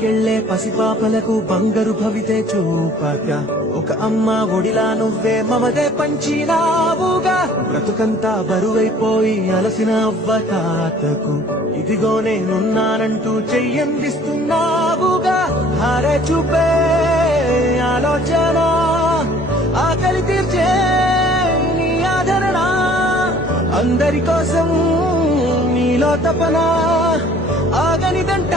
బడికెళ్లే పసిపాపలకు బంగారు భవితే చూపక ఒక అమ్మ ఒడిలా నువ్వే మమదే పంచినావుగా బ్రతుకంతా బరువైపోయి అలసిన అవ్వ తాతకు ఇదిగో నేనున్నానంటూ చెయ్యందిస్తున్నావుగా హారే చూపే ఆలోచన ఆకలి తీర్చే నీ ఆదరణ అందరి కోసం నీలో తపన ఆగనిదంట